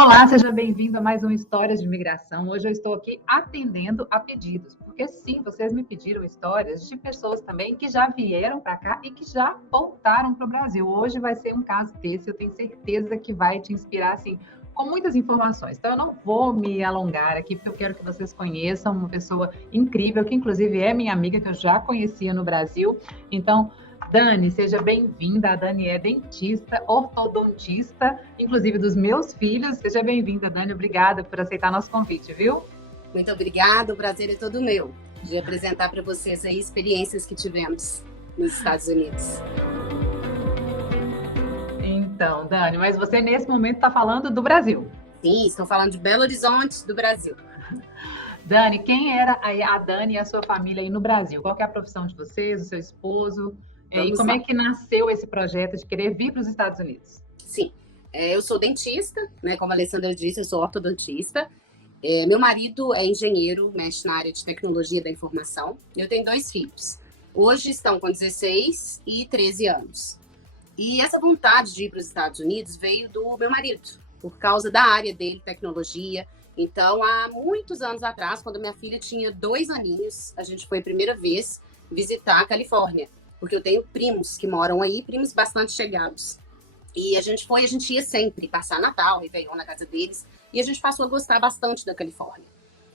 Olá, seja bem-vindo a mais um Histórias de Imigração. Hoje eu estou aqui atendendo a pedidos, porque sim, vocês me pediram histórias de pessoas também que já vieram para cá e que já voltaram para o Brasil. Hoje vai ser um caso desse, eu tenho certeza que vai te inspirar, assim, com muitas informações. Então eu não vou me alongar aqui, porque eu quero que vocês conheçam uma pessoa incrível, que inclusive é minha amiga, que eu já conhecia no Brasil. Então, Dani, seja bem-vinda. A Dani é dentista, ortodontista, inclusive dos meus filhos. Seja bem-vinda, Dani. Obrigada por aceitar nosso convite, viu? Muito obrigada, o prazer é todo meu de apresentar para vocês aí experiências que tivemos nos Estados Unidos. Então, Dani, mas você nesse momento está falando do Brasil. Sim, estou falando de Belo Horizonte, do Brasil. Dani, quem era a Dani e a sua família aí no Brasil? Qual que é a profissão de vocês, do seu esposo? E como é que nasceu esse projeto de querer vir para os Estados Unidos? Sim, eu sou dentista, né? Como a Alessandra disse, eu sou ortodontista. Meu marido é engenheiro, mexe na área de tecnologia da informação. Eu tenho 2 filhos. Hoje estão com 16 e 13 anos. E essa vontade de ir para os Estados Unidos veio do meu marido, por causa da área dele, tecnologia. Então, há muitos anos atrás, quando minha filha tinha 2 aninhos, a gente foi a primeira vez visitar a Califórnia. Porque eu tenho primos que moram aí, primos bastante chegados. E a gente ia sempre passar Natal, Réveillon na casa deles, e a gente passou a gostar bastante da Califórnia.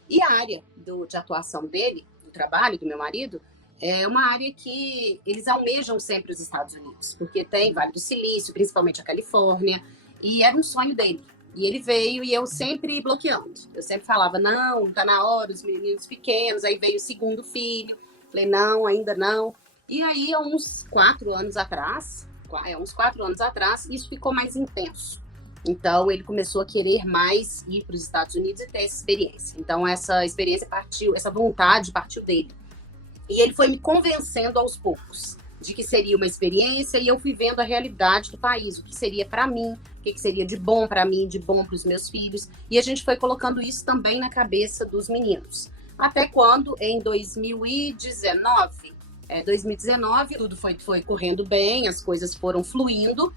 E a área de atuação dele, do trabalho do meu marido, é uma área que eles almejam sempre os Estados Unidos, porque tem Vale do Silício, principalmente a Califórnia, e era um sonho dele. E ele veio e eu sempre bloqueando. Eu sempre falava, não, tá na hora, os meninos pequenos, aí veio o segundo filho, falei, não, ainda não. E aí, há uns 4 anos atrás, isso ficou mais intenso. Então, ele começou a querer mais ir para os Estados Unidos e ter essa experiência. Então, essa experiência essa vontade partiu dele. E ele foi me convencendo aos poucos de que seria uma experiência e eu fui vendo a realidade do país, o que seria para mim, o que seria de bom para mim, de bom para os meus filhos. E a gente foi colocando isso também na cabeça dos meninos. Até quando, em 2019, tudo foi correndo bem, as coisas foram fluindo,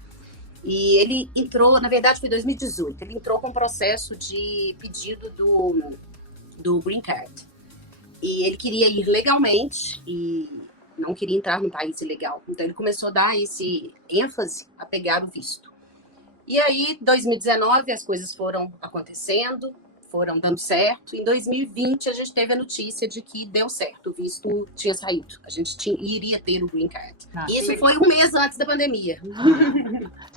e ele entrou, na verdade foi 2018, ele entrou com um processo de pedido do Green Card. E ele queria ir legalmente e não queria entrar no país ilegal. Então ele começou a dar esse ênfase a pegar o visto. E aí, em 2019, as coisas foram acontecendo, foram dando certo. Em 2020, a gente teve a notícia de que deu certo, o visto tinha saído. A gente iria ter o Green Card. Isso foi um mês antes da pandemia.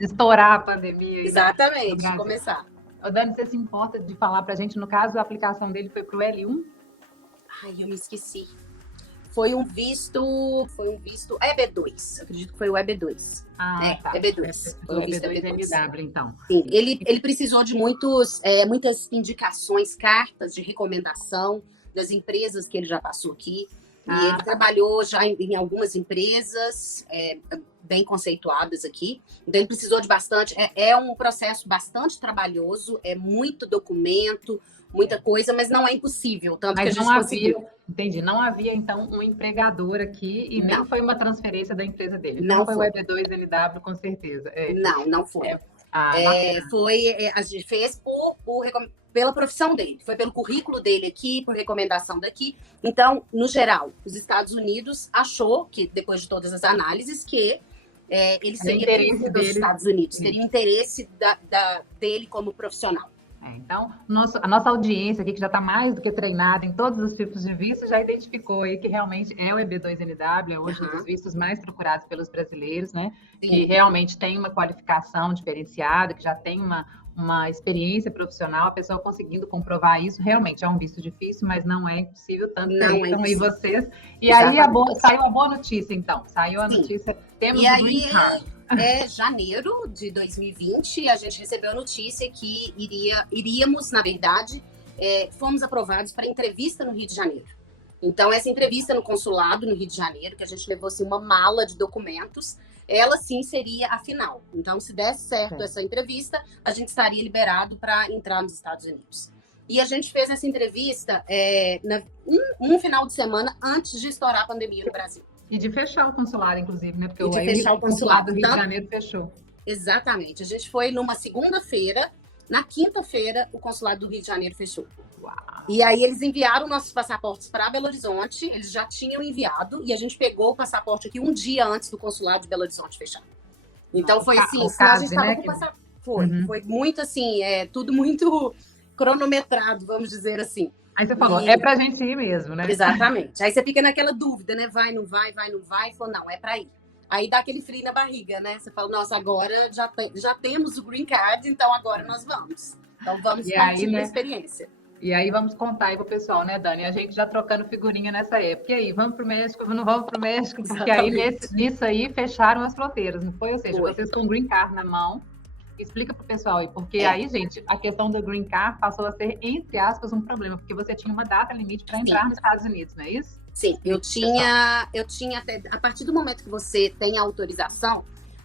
Estourar a pandemia. Exatamente, de começar. Dani, você se importa de falar pra gente, no caso, a aplicação dele foi pro L1? Ai, eu me esqueci. Foi um visto EB2. Acredito que foi o EB2. Tá. EB2. Foi o visto EB2. Então. Sim, ele precisou de muitas indicações, cartas de recomendação das empresas que ele já passou aqui. E ele trabalhou já em algumas empresas bem conceituadas aqui. Então, ele precisou de bastante. É um processo bastante trabalhoso, é muito documento, muita coisa, mas não é impossível, tanto mas que a gente conseguiu. Entendi, não havia, então, um empregador aqui e nem foi uma transferência da empresa dele. Não foi o EB2NW, com certeza. Não foi. A gente fez pela profissão dele, foi pelo currículo dele aqui, por recomendação daqui. Então, no geral, os Estados Unidos achou que, depois de todas as análises, que ele seria interesse dos Estados Unidos, teria interesse dele como profissional. Então, a nossa audiência aqui, que já está mais do que treinada em todos os tipos de vistos, já identificou aí que realmente é o EB2NW, é hoje um dos vistos mais procurados pelos brasileiros, né? Sim. Que realmente tem uma qualificação diferenciada, que já tem uma experiência profissional, a pessoa conseguindo comprovar isso, realmente é um visto difícil, mas não é impossível, tanto que estão aí vocês. E exatamente. Aí saiu a boa notícia, então. Saiu a notícia, temos o Green Card. Janeiro de 2020, a gente recebeu a notícia que iríamos, na verdade, fomos aprovados para entrevista no Rio de Janeiro. Então, essa entrevista no consulado no Rio de Janeiro, que a gente levou assim, uma mala de documentos, ela sim seria a final. Então, se desse certo essa entrevista, a gente estaria liberado para entrar nos Estados Unidos. E a gente fez essa entrevista um final de semana antes de estourar a pandemia no Brasil. E de fechar o consulado, inclusive, né? Porque o consulado do Rio de Janeiro fechou. Exatamente. A gente foi numa segunda-feira Na quinta-feira, o consulado do Rio de Janeiro fechou. Uau. E aí eles enviaram nossos passaportes para Belo Horizonte, eles já tinham enviado, e a gente pegou o passaporte aqui um dia antes do consulado de Belo Horizonte fechar. Então foi assim, a gente estava com o passaporte. Foi muito assim, tudo muito cronometrado, vamos dizer assim. Aí você falou, é pra gente ir mesmo, né? Exatamente. Aí você fica naquela dúvida, né? Vai, não vai, vai, não vai. Falou, não, é pra ir. Aí dá aquele frio na barriga, né? Você fala, nossa, agora já temos o green card, então agora nós vamos. Então vamos partir da experiência. E aí vamos contar aí pro pessoal, né, Dani? A gente já trocando figurinha nessa época. E aí, vamos pro México, não vamos pro México? Porque aí nisso aí fecharam as fronteiras, não foi? Ou seja, vocês com o green card na mão. Explica pro pessoal aí, porque aí, gente, a questão do green card passou a ser, entre aspas, um problema, porque você tinha uma data limite para entrar nos Estados Unidos, não é isso? Sim, eu tinha até, a partir do momento que você tem a autorização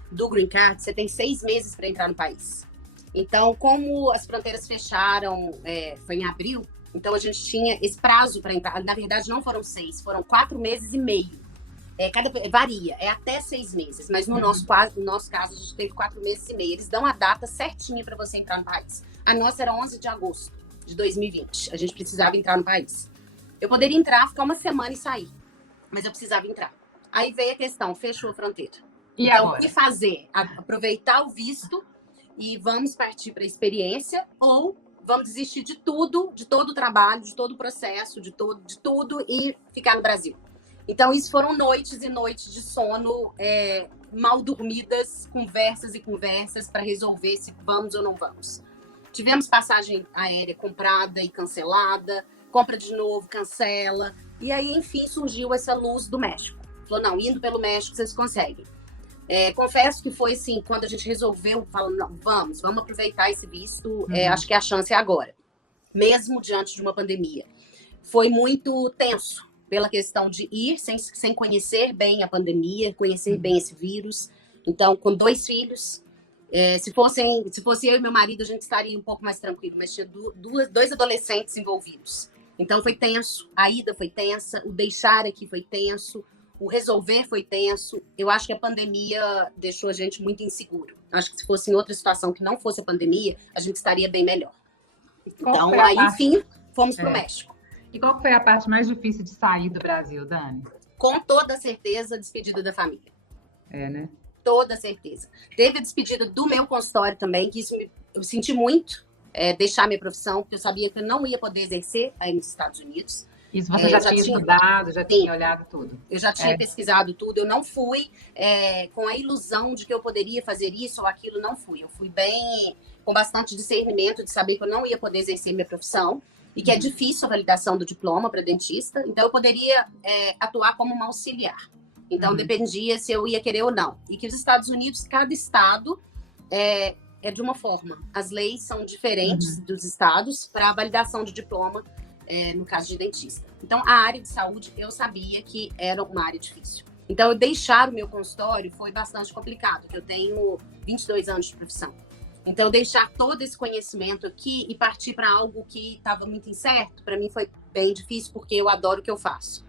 do green card, você tem 6 meses para entrar no país. Então, como as fronteiras fecharam, foi em abril, então a gente tinha esse prazo para entrar. Na verdade, não foram 6, foram 4 meses e meio. Varia, é até 6 meses, mas no nosso caso, a gente teve 4 meses e meio. Eles dão a data certinha para você entrar no país. A nossa era 11 de agosto de 2020. A gente precisava entrar no país. Eu poderia entrar, ficar uma semana e sair, mas eu precisava entrar. Aí veio a questão, fechou a fronteira. E então, agora? O que fazer? Aproveitar o visto e vamos partir para a experiência, ou vamos desistir de tudo, de todo o trabalho, de todo o processo, de tudo e ficar no Brasil. Então, isso foram noites e noites de sono, mal dormidas, conversas e conversas para resolver se vamos ou não vamos. Tivemos passagem aérea comprada e cancelada, compra de novo, cancela. E aí, enfim, surgiu essa luz do México. Falou, não, indo pelo México, vocês conseguem. Confesso que foi assim, quando a gente resolveu, falou, não, vamos aproveitar esse visto, acho que a chance é agora. Mesmo diante de uma pandemia. Foi muito tenso. Pela questão de ir sem conhecer bem a pandemia, conhecer bem esse vírus. Então, com 2 filhos, se fosse eu e meu marido, a gente estaria um pouco mais tranquilo, mas tinha 2 adolescentes envolvidos. Então, foi tenso, a ida foi tensa, o deixar aqui foi tenso, o resolver foi tenso. Eu acho que a pandemia deixou a gente muito inseguro. Acho que se fosse em outra situação que não fosse a pandemia, a gente estaria bem melhor. Então, aí, enfim, fomos para o México. E qual foi a parte mais difícil de sair do Brasil, Dani? Com toda certeza, a despedida da família. Né? Toda certeza. Teve a despedida do meu consultório também, que isso eu senti muito, deixar minha profissão, porque eu sabia que eu não ia poder exercer aí nos Estados Unidos. Isso você já tinha estudado, já tinha olhado tudo? Eu já tinha pesquisado tudo, eu não fui com a ilusão de que eu poderia fazer isso ou aquilo, não fui. Eu fui bem, com bastante discernimento de saber que eu não ia poder exercer minha profissão, e que é difícil a validação do diploma para dentista, então eu poderia atuar como uma auxiliar. Então, dependia se eu ia querer ou não. E que os Estados Unidos, cada estado é de uma forma. As leis são diferentes dos estados para a validação de diploma, no caso de dentista. Então, a área de saúde, eu sabia que era uma área difícil. Então, eu deixar o meu consultório foi bastante complicado, porque eu tenho 22 anos de profissão. Então, deixar todo esse conhecimento aqui e partir para algo que estava muito incerto, para mim foi bem difícil, porque eu adoro o que eu faço.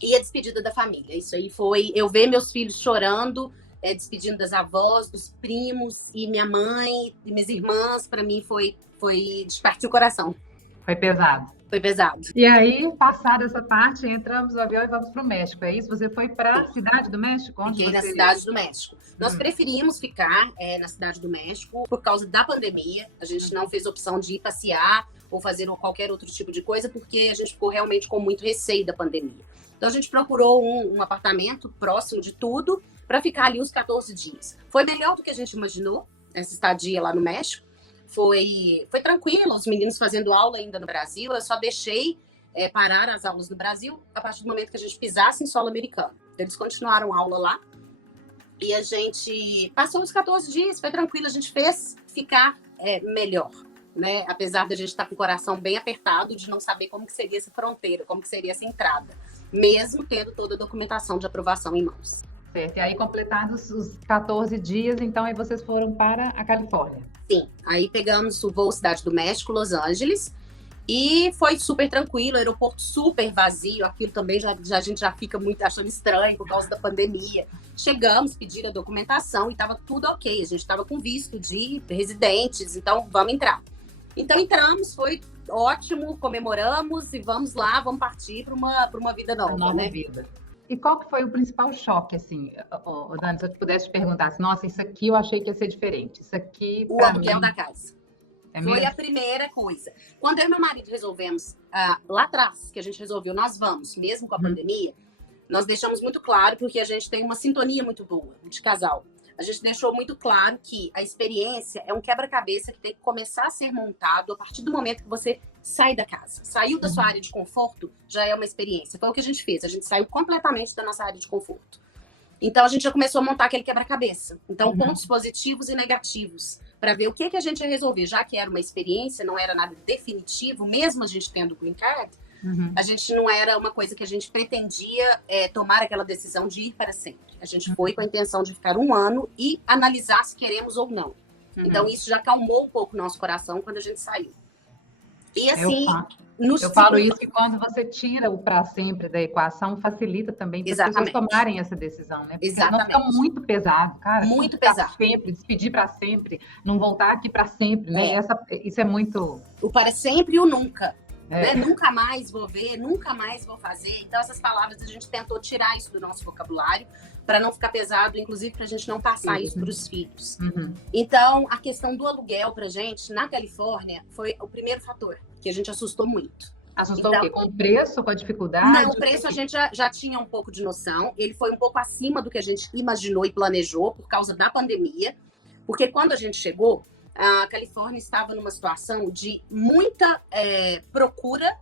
E a despedida da família. Isso aí foi eu ver meus filhos chorando, despedindo das avós, dos primos, e minha mãe, e minhas irmãs, para mim foi de partir o coração. Foi pesado. Foi pesado. E aí, passada essa parte, entramos no avião e vamos para o México, é isso? Você foi para a Cidade do México? Fiquei na Cidade do México. Nós preferimos ficar na Cidade do México por causa da pandemia. A gente não fez opção de ir passear ou fazer qualquer outro tipo de coisa, porque a gente ficou realmente com muito receio da pandemia. Então, a gente procurou um apartamento próximo de tudo para ficar ali uns 14 dias. Foi melhor do que a gente imaginou, essa estadia lá no México. Foi tranquilo, os meninos fazendo aula ainda no Brasil. Eu só deixei parar as aulas no Brasil a partir do momento que a gente pisasse em solo americano. Eles continuaram a aula lá e a gente passou os 14 dias, foi tranquilo, a gente fez ficar melhor, né? Apesar da gente estar com o coração bem apertado de não saber como que seria essa fronteira, como que seria essa entrada, mesmo tendo toda a documentação de aprovação em mãos. Certo, e aí completados os 14 dias, então aí vocês foram para a Califórnia. Sim, aí pegamos o voo Cidade do México, Los Angeles, E foi super tranquilo, aeroporto super vazio, aquilo também a gente já fica muito achando estranho por causa da pandemia. Chegamos, pediram a documentação e estava tudo ok, a gente estava com visto de residentes, então vamos entrar. Então entramos, foi ótimo, comemoramos e vamos lá, vamos partir para uma vida nova, né? Vida. E qual que foi o principal choque, assim, Dani, se eu pudesse te perguntar, assim, nossa, isso aqui eu achei que ia ser diferente, isso aqui, o aluguel da casa. Foi a primeira coisa. Quando eu e meu marido resolvemos, lá atrás, que a gente resolveu, nós vamos, mesmo com a pandemia, nós deixamos muito claro, porque a gente tem uma sintonia muito boa de casal. A gente deixou muito claro que a experiência é um quebra-cabeça que tem que começar a ser montado a partir do momento que você sai da casa. Saiu da sua área de conforto, já é uma experiência. Foi o que a gente fez. A gente saiu completamente da nossa área de conforto. Então, a gente já começou a montar aquele quebra-cabeça. Então, pontos positivos e negativos, para ver o que a gente ia resolver. Já que era uma experiência, não era nada definitivo, mesmo a gente tendo o Green Card, a gente não era uma coisa que a gente pretendia tomar aquela decisão de ir para sempre. A gente foi com a intenção de ficar 1 ano e analisar se queremos ou não. Então, isso já acalmou um pouco o nosso coração quando a gente saiu. E assim... Eu falo isso que quando você tira o para sempre da equação, facilita também para as pessoas tomarem essa decisão, né? Porque Exatamente. Não fica muito pesado, cara. Muito pesado. Sempre, despedir para sempre, não voltar aqui para sempre, né? Isso é muito... O para sempre e o nunca. Né? Nunca mais vou ver, nunca mais vou fazer. Então, essas palavras a gente tentou tirar isso do nosso vocabulário para não ficar pesado, inclusive para a gente não passar isso para os filhos. Então, a questão do aluguel para a gente, na Califórnia, foi o primeiro fator que a gente assustou muito. Assustou o quê? Com o preço, com a dificuldade? Não, o preço a gente já tinha um pouco de noção. Ele foi um pouco acima do que a gente imaginou e planejou por causa da pandemia. Porque quando a gente chegou, a Califórnia estava numa situação de muita procura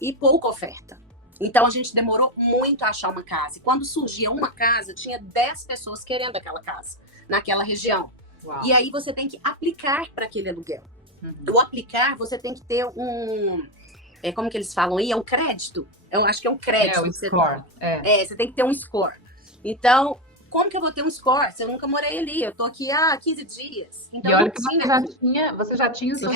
e pouca oferta. Então, a gente demorou muito a achar uma casa. E quando surgia uma casa, tinha 10 pessoas querendo aquela casa, naquela região. Uau. E aí, você tem que aplicar para aquele aluguel. O aplicar, você tem que ter como que eles falam aí? É um crédito? Eu acho que é um crédito. O score. Você tem que ter um score. Então, como que eu vou ter um score se eu nunca morei ali? Eu tô aqui há 15 dias. Então, e olha que você já tinha o seu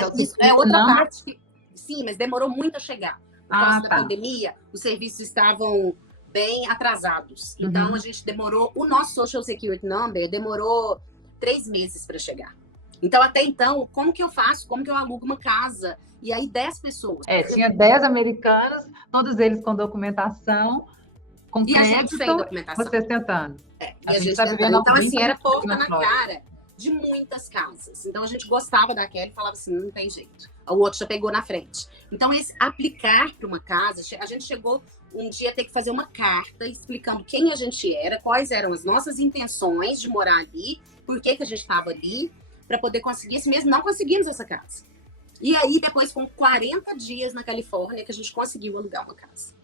outra parte que... Sim, mas demorou muito a chegar. Por causa da pandemia, os serviços estavam bem atrasados. Então, a gente demorou... O nosso Social Security Number demorou 3 meses para chegar. Então, até então, como que eu faço? Como que eu alugo uma casa? E aí, 10 pessoas. Tinha 10 americanos, todos eles com documentação, com crédito, a gente sem documentação. Vocês tentando. E a gente tentando. Então, assim, era porta na cara de muitas casas. Então, a gente gostava daquela e falava assim, não tem jeito. O outro já pegou na frente. Então, esse aplicar para uma casa, a gente chegou um dia a ter que fazer uma carta explicando quem a gente era, quais eram as nossas intenções de morar ali, por que a gente estava ali, para poder conseguir esse mês. Não conseguimos essa casa. E aí, depois, com 40 dias na Califórnia, que a gente conseguiu alugar uma casa.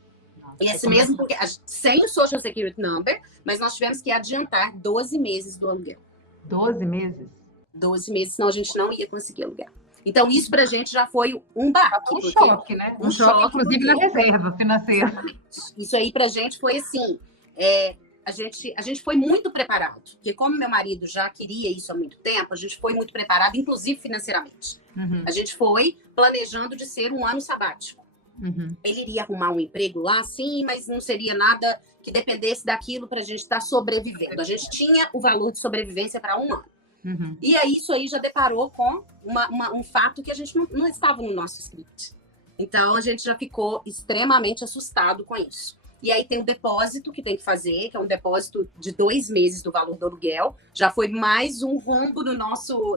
E esse mesmo, porque sem o Social Security Number, mas nós tivemos que adiantar 12 meses do aluguel. 12 meses? 12 meses, senão a gente não ia conseguir alugar. Então, isso pra gente já foi um baque. Choque, né? Um choque, inclusive, na reserva financeira. Exatamente. Isso aí pra gente foi assim... A gente foi muito preparado, porque como meu marido já queria isso há muito tempo, a gente foi muito preparado, inclusive financeiramente. A gente foi planejando de ser 1 ano sabático. Ele iria arrumar um emprego lá, sim, mas não seria nada que dependesse daquilo para a gente estar sobrevivendo. A gente tinha o valor de sobrevivência para 1 ano. E aí, isso aí já deparou com um fato que a gente não estava no nosso script. Então, a gente já ficou extremamente assustado com isso. E aí tem o depósito que tem que fazer, que é um depósito de 2 meses do valor do aluguel. Já foi mais um rombo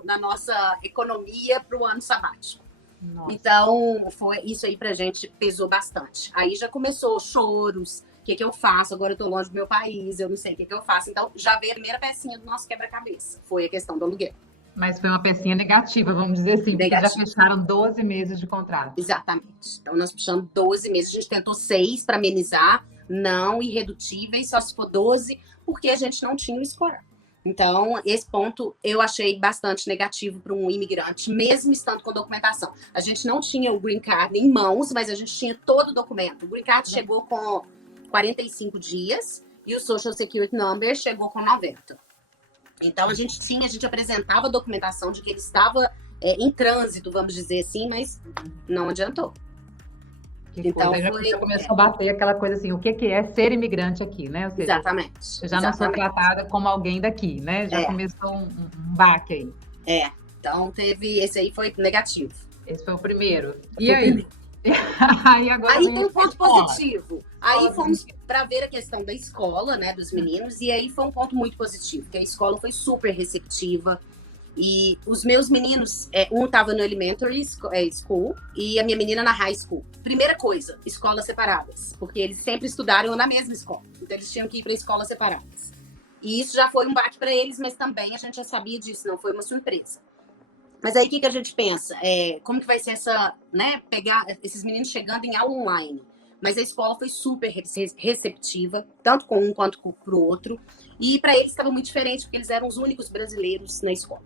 na nossa economia para o ano sabático. Nossa. Então, isso aí pra gente pesou bastante. Aí já começou choros, o que eu faço? Agora eu tô longe do meu país, eu não sei o que eu faço. Então, já veio a primeira pecinha do nosso quebra-cabeça. Foi a questão do aluguel. Mas foi uma pecinha negativa, vamos dizer assim, porque já fecharam 12 meses de contrato. Exatamente. Então, nós fechamos 12 meses. A gente tentou 6 para amenizar, não irredutíveis, só se for 12, porque a gente não tinha o score. Então, esse ponto eu achei bastante negativo para um imigrante, mesmo estando com documentação. A gente não tinha o Green Card em mãos, mas a gente tinha todo o documento. O Green Card chegou com 45 dias e o Social Security Number chegou com 90. Então, a gente apresentava a documentação de que ele estava em trânsito, vamos dizer assim, mas não adiantou. Que Então, coisa, já começou a bater aquela coisa assim, o que é ser imigrante aqui, né? Ou seja, exatamente. eu já não sou tratada como alguém daqui, né? Já começou um baque aí. Então esse aí foi negativo. Esse foi o primeiro. E aí? Aí tem um ponto positivo. Aí fomos para ver a questão da escola, né, dos meninos, e aí foi um ponto muito positivo, que a escola foi super receptiva. E os meus meninos, um estava no elementary school e a minha menina na high school. Primeira coisa, escolas separadas, porque eles sempre estudaram na mesma escola. Então eles tinham que ir para escolas separadas. E isso já foi um baque para eles, mas também a gente já sabia disso, não foi uma surpresa. Mas aí o que a gente pensa? Como que vai ser pegar esses meninos chegando em aula online? Mas a escola foi super receptiva, tanto com um quanto para o outro. E para eles estava muito diferente, porque eles eram os únicos brasileiros na escola.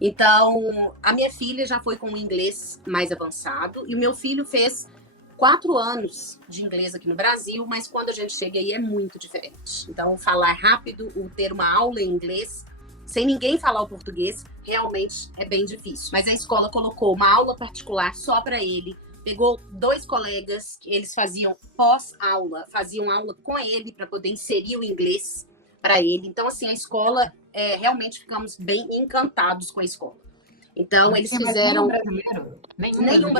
Então, a minha filha já foi com o inglês mais avançado, e o meu filho fez 4 anos de inglês aqui no Brasil, mas quando a gente chega aí é muito diferente. Então, falar rápido, ter uma aula em inglês, sem ninguém falar o português, realmente é bem difícil. Mas a escola colocou uma aula particular só para ele, pegou 2 colegas, que eles faziam pós-aula, faziam aula com ele para poder inserir o inglês para ele. Então, assim, a escola, realmente ficamos bem encantados com a escola. Então, eles fizeram... Nenhum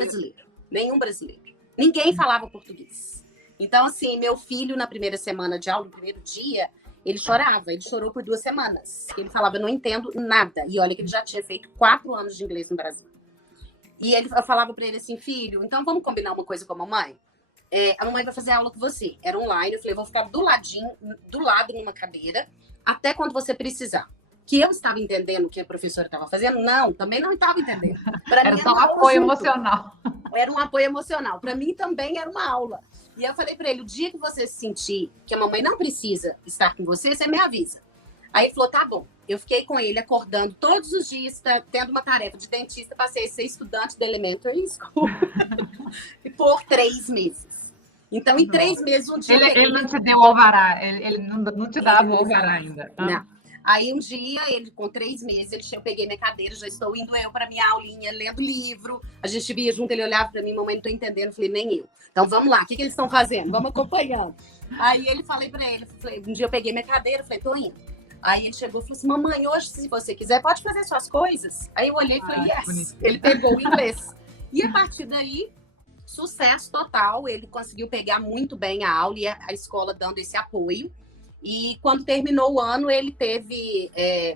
brasileiro. Ninguém falava português. Então, assim, meu filho, na primeira semana de aula, no primeiro dia, ele chorava. Ele chorou por 2 semanas. Ele falava, eu não entendo nada. E olha que ele já tinha feito 4 anos de inglês no Brasil. E eu falava para ele assim, filho, então vamos combinar uma coisa com a mamãe? A mamãe vai fazer aula com você. Era online. Eu falei, vou ficar do lado numa cadeira, até quando você precisar. Que eu estava entendendo o que a professora estava fazendo? Não, também não estava entendendo. Era só um apoio emocional. Era um apoio emocional. Para mim também era uma aula. E eu falei para ele, o dia que você sentir que a mamãe não precisa estar com você, você me avisa. Aí ele falou, tá bom. Eu fiquei com ele acordando todos os dias, tendo uma tarefa de dentista, passei a ser estudante da elementary school por 3 meses. Então, em 3 meses, um dia... Ele não te deu alvará, ele não te dava o alvará ainda. Não. Aí, um dia, ele com 3 meses, eu peguei minha cadeira, já estou indo eu para minha aulinha, lendo livro. A gente via junto, ele olhava para mim, mamãe, não estou entendendo. Eu falei, nem eu. Então, vamos lá, o que eles estão fazendo? Vamos acompanhando. Aí, falei para ele, um dia eu peguei minha cadeira, falei, tô indo. Aí ele chegou e falou assim, mamãe, hoje, se você quiser, pode fazer suas coisas. Aí eu olhei e falei, yes. Bonito. Ele pegou o inglês. E a partir daí, sucesso total. Ele conseguiu pegar muito bem a aula e a escola dando esse apoio. E quando terminou o ano, ele teve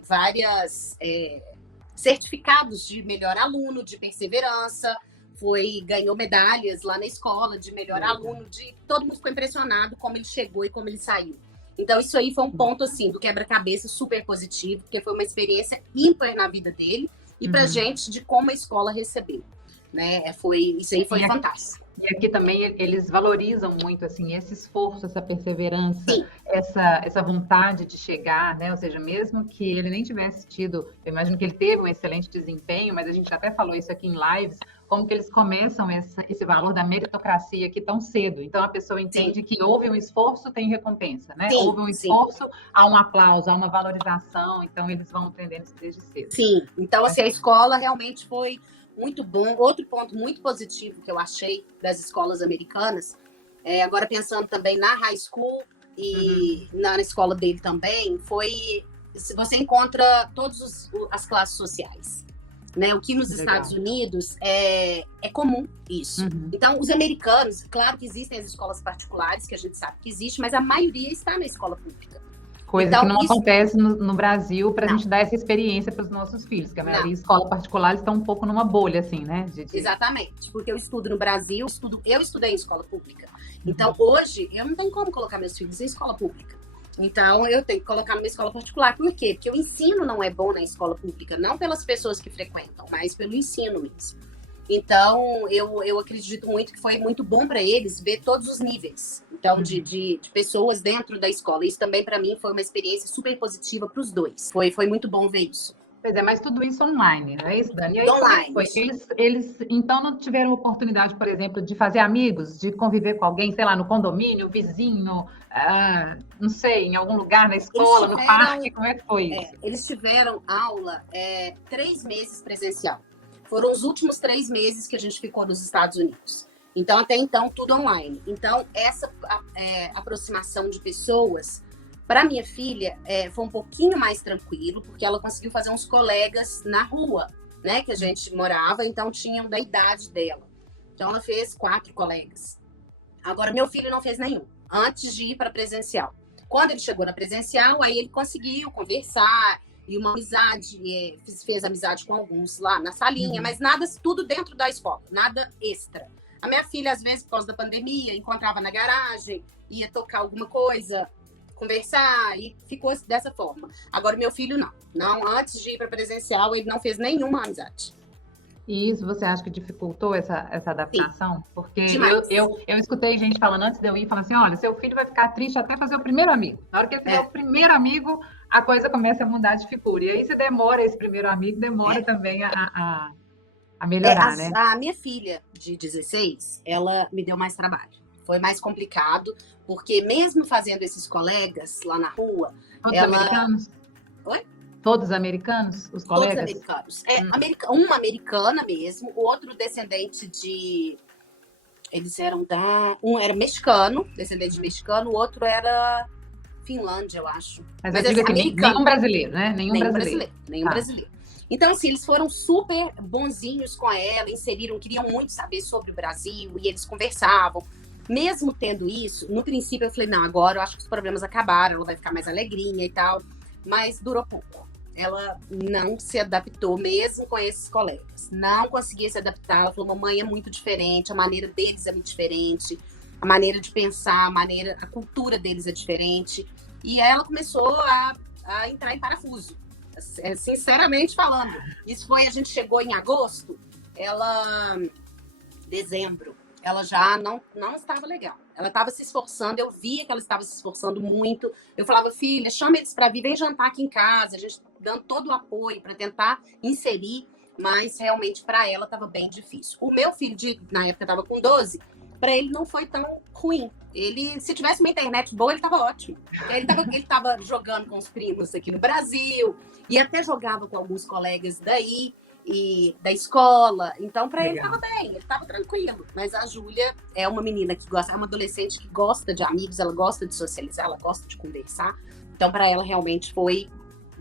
vários certificados de melhor aluno, de perseverança, ganhou medalhas lá na escola de melhor aluno, todo mundo ficou impressionado como ele chegou e como ele saiu. Então, isso aí foi um ponto, assim, do quebra-cabeça super positivo, porque foi uma experiência ímpar na vida dele e pra gente de como a escola recebeu, né? Isso aí foi fantástico. E aqui também eles valorizam muito, assim, esse esforço, essa perseverança, essa vontade de chegar, né? Ou seja, mesmo que ele nem tivesse tido, eu imagino que ele teve um excelente desempenho, mas a gente até falou isso aqui em lives, como que eles começam esse valor da meritocracia aqui tão cedo. Então, a pessoa entende que houve um esforço, tem recompensa, né? Houve um esforço, há um aplauso, há uma valorização, então eles vão aprendendo isso desde cedo. Sim, então, assim, a escola realmente foi muito bom. Outro ponto muito positivo que eu achei das escolas americanas, agora pensando também na high school e na escola dele também, você encontra todas as classes sociais. Né? O que nos Estados Unidos é comum isso. Então, os americanos, claro que existem as escolas particulares, que a gente sabe que existe, mas a maioria está na escola pública. Coisa então, que não acontece no Brasil para a gente dar essa experiência para os nossos filhos, que a maioria escola particular está um pouco numa bolha, assim, né? Exatamente, porque eu estudo no Brasil, eu estudei em escola pública. Então, hoje, eu não tenho como colocar meus filhos em escola pública. Então, eu tenho que colocar numa escola particular. Por quê? Porque o ensino não é bom na escola pública, não pelas pessoas que frequentam, mas pelo ensino mesmo. Então, eu acredito muito que foi muito bom para eles ver todos os níveis. Então, de pessoas dentro da escola. Isso também, para mim, foi uma experiência super positiva para os dois. Foi muito bom ver isso. Pois é, mas tudo isso online, não é isso, Dani? E aí, online. Eles, então, não tiveram oportunidade, por exemplo, de fazer amigos, de conviver com alguém, sei lá, no condomínio, vizinho, não sei, em algum lugar, na escola, no parque, como é que foi isso? Eles tiveram aula 3 meses presencial. Foram os últimos 3 meses que a gente ficou nos Estados Unidos. Então, até então, tudo online. Então, essa aproximação de pessoas, para minha filha, foi um pouquinho mais tranquilo, porque ela conseguiu fazer uns colegas na rua, né, que a gente morava, então tinham da idade dela. Então, ela fez 4 colegas. Agora, meu filho não fez nenhum, antes de ir para presencial. Quando ele chegou na presencial, aí ele conseguiu conversar, e uma amizade, fez amizade com alguns lá na salinha, mas nada, tudo dentro da escola, nada extra. A minha filha, às vezes, por causa da pandemia, encontrava na garagem, ia tocar alguma coisa, conversar, e ficou dessa forma. Agora, meu filho, não. Não, antes de ir para presencial, ele não fez nenhuma amizade. E isso você acha que dificultou essa adaptação? Sim, Porque demais. eu escutei gente falando antes de eu ir, falando assim, olha, seu filho vai ficar triste até fazer o primeiro amigo. Na hora que ele fizer o primeiro amigo, a coisa começa a mudar de figura. E aí, se demora esse primeiro amigo, demora também a melhorar, né? A minha filha, de 16, ela me deu mais trabalho. Foi mais complicado, porque mesmo fazendo esses colegas lá na rua... Todos americanos? Oi? Todos americanos, os colegas? Todos americanos. Uma americana mesmo, o outro descendente de... Eles eram um era mexicano, descendente de mexicano, o outro era Finlândia, eu acho. Mas eu digo assim, nenhum brasileiro, né? Nenhum brasileiro. Nenhum brasileiro. Então, assim, eles foram super bonzinhos com ela, queriam muito saber sobre o Brasil, e eles conversavam. Mesmo tendo isso, no princípio eu falei, não, agora eu acho que os problemas acabaram, ela vai ficar mais alegrinha e tal, mas durou pouco. Ela não se adaptou, mesmo com esses colegas. Não conseguia se adaptar. Ela falou, mamãe, é muito diferente, a maneira deles é muito diferente, a maneira de pensar, a cultura deles é diferente. E ela começou a entrar em parafuso, sinceramente falando. A gente chegou em agosto, dezembro, ela já não estava legal. Ela estava se esforçando, eu via que ela estava se esforçando muito. Eu falava, filha, chama eles para vir, vem jantar aqui em casa, a gente dando todo o apoio para tentar inserir, mas realmente para ela estava bem difícil. O meu filho, na época estava com 12, para ele não foi tão ruim. Ele, se tivesse uma internet boa, ele estava ótimo. Ele estava jogando com os primos aqui no Brasil, e até jogava com alguns colegas daí, e da escola, então para ele estava bem, ele estava tranquilo. Mas a Júlia é uma menina que gosta, é uma adolescente que gosta de amigos, ela gosta de socializar, ela gosta de conversar, então para ela realmente foi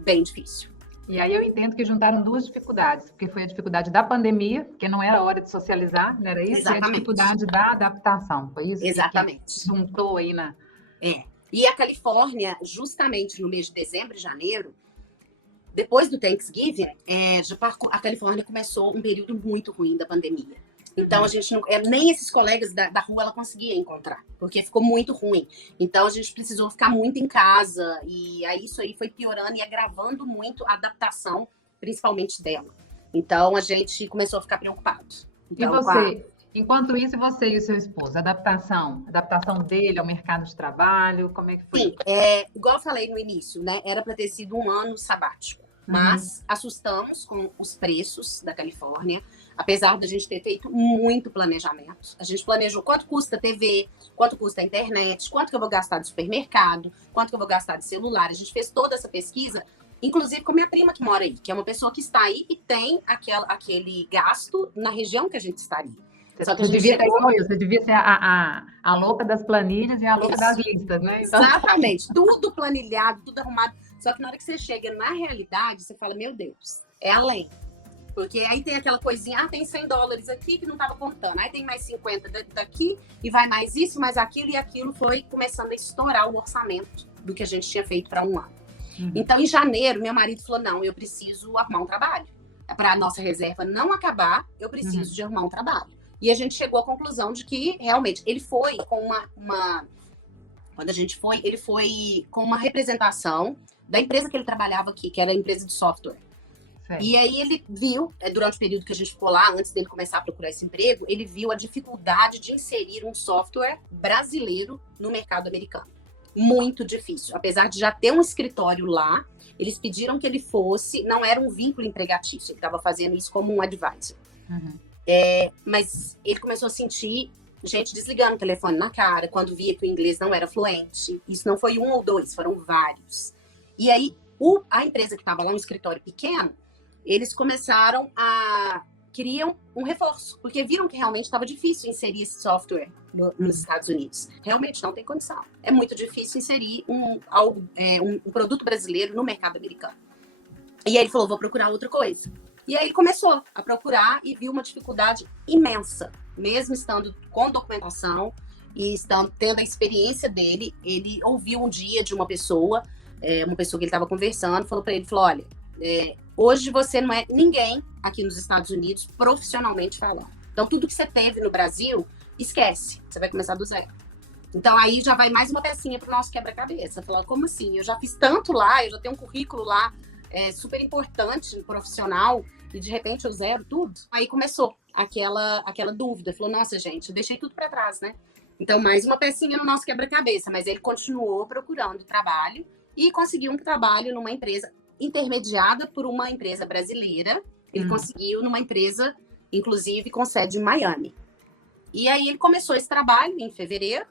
bem difícil. E aí eu entendo que juntaram 2 dificuldades, porque foi a dificuldade da pandemia, porque não era hora de socializar, não era isso? Exatamente. E a dificuldade da adaptação, foi isso? Exatamente. Que juntou aí na... E a Califórnia, justamente no mês de dezembro e janeiro, depois do Thanksgiving, a Califórnia começou um período muito ruim da pandemia. Então, a gente nem esses colegas da rua ela conseguia encontrar, porque ficou muito ruim. Então, a gente precisou ficar muito em casa, e aí isso aí foi piorando e agravando muito a adaptação, principalmente dela. Então, a gente começou a ficar preocupado. Então, e você? Enquanto isso, você e o seu esposo, adaptação dele ao mercado de trabalho, como é que foi? Sim, igual eu falei no início, né? Era para ter sido um ano sabático, mas assustamos com os preços da Califórnia, apesar da gente ter feito muito planejamento. A gente planejou quanto custa a TV, quanto custa a internet, quanto que eu vou gastar de supermercado, quanto que eu vou gastar de celular. A gente fez toda essa pesquisa, inclusive com minha prima que mora aí, que é uma pessoa que está aí e tem aquele gasto na região que a gente está ali. Você devia ser igual eu, você devia ser a louca das planilhas e a louca das listas, né? Então... Exatamente, tudo planilhado, tudo arrumado. Só que na hora que você chega na realidade, você fala, meu Deus, é além. Porque aí tem aquela coisinha, tem $100 aqui que não estava contando. Aí tem mais 50 daqui e vai mais isso, mais aquilo. E aquilo foi começando a estourar o orçamento do que a gente tinha feito para um ano. Então, em janeiro, meu marido falou, não, eu preciso arrumar um trabalho. Para a nossa reserva não acabar, eu preciso de arrumar um trabalho. E a gente chegou à conclusão de que, realmente, ele foi com quando a gente foi, ele foi com uma representação da empresa que ele trabalhava aqui, que era a empresa de software. Certo. E aí ele viu, durante o período que a gente ficou lá, antes dele começar a procurar esse emprego, ele viu a dificuldade de inserir um software brasileiro no mercado americano. Muito difícil. Apesar de já ter um escritório lá, eles pediram que ele fosse, não era um vínculo empregatício, ele estava fazendo isso como um advisor. Mas ele começou a sentir gente desligando o telefone na cara, quando via que o inglês não era fluente. Isso não foi 1 ou 2, foram vários. E aí, a empresa que estava lá, um escritório pequeno, eles começaram a queriam um reforço, porque viram que realmente estava difícil inserir esse software nos Estados Unidos. Realmente não tem condição. É muito difícil inserir um produto brasileiro no mercado americano. E aí ele falou, vou procurar outra coisa. E aí ele começou a procurar e viu uma dificuldade imensa, mesmo estando com documentação e tendo a experiência dele. Ele ouviu um dia de uma pessoa que ele estava conversando, falou para ele, olha, hoje você não é ninguém aqui nos Estados Unidos profissionalmente falando. Então, tudo que você teve no Brasil, esquece. Você vai começar do zero. Então, aí já vai mais uma pecinha para o nosso quebra-cabeça. Falar, como assim? Eu já fiz tanto lá, eu já tenho um currículo lá super importante, profissional, e de repente eu zero tudo. Aí começou aquela dúvida. Falou, nossa, gente, eu deixei tudo para trás, né? Então, mais uma pecinha no nosso quebra-cabeça. Mas ele continuou procurando trabalho e conseguiu um trabalho numa empresa intermediada por uma empresa brasileira. Ele conseguiu numa empresa, inclusive, com sede em Miami. E aí ele começou esse trabalho em fevereiro,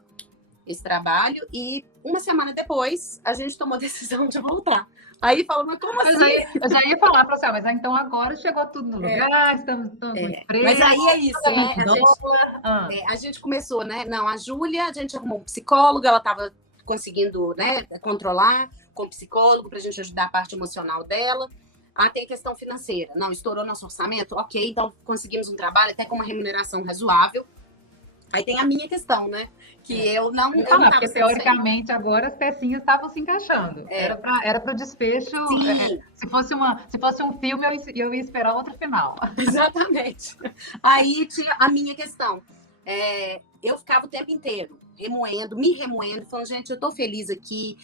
e uma semana depois a gente tomou a decisão de voltar. Aí falou, mas como assim? Eu já ia falar para você, mas então agora chegou tudo no lugar, estamos com emprego. Mas aí é isso, né? A gente começou, né? Não, a Júlia, a gente arrumou um psicólogo, ela estava conseguindo, né, controlar com o psicólogo para a gente ajudar a parte emocional dela. Tem questão financeira. Não, estourou nosso orçamento? Ok, então conseguimos um trabalho até com uma remuneração razoável. Aí tem a minha questão, né? Que eu não estava porque teoricamente agora as pecinhas estavam se encaixando. Era para o desfecho. Se fosse um filme, eu ia esperar outro final. Exatamente. Aí tinha a minha questão. Eu ficava o tempo inteiro me remoendo, falando, gente, eu tô feliz aqui.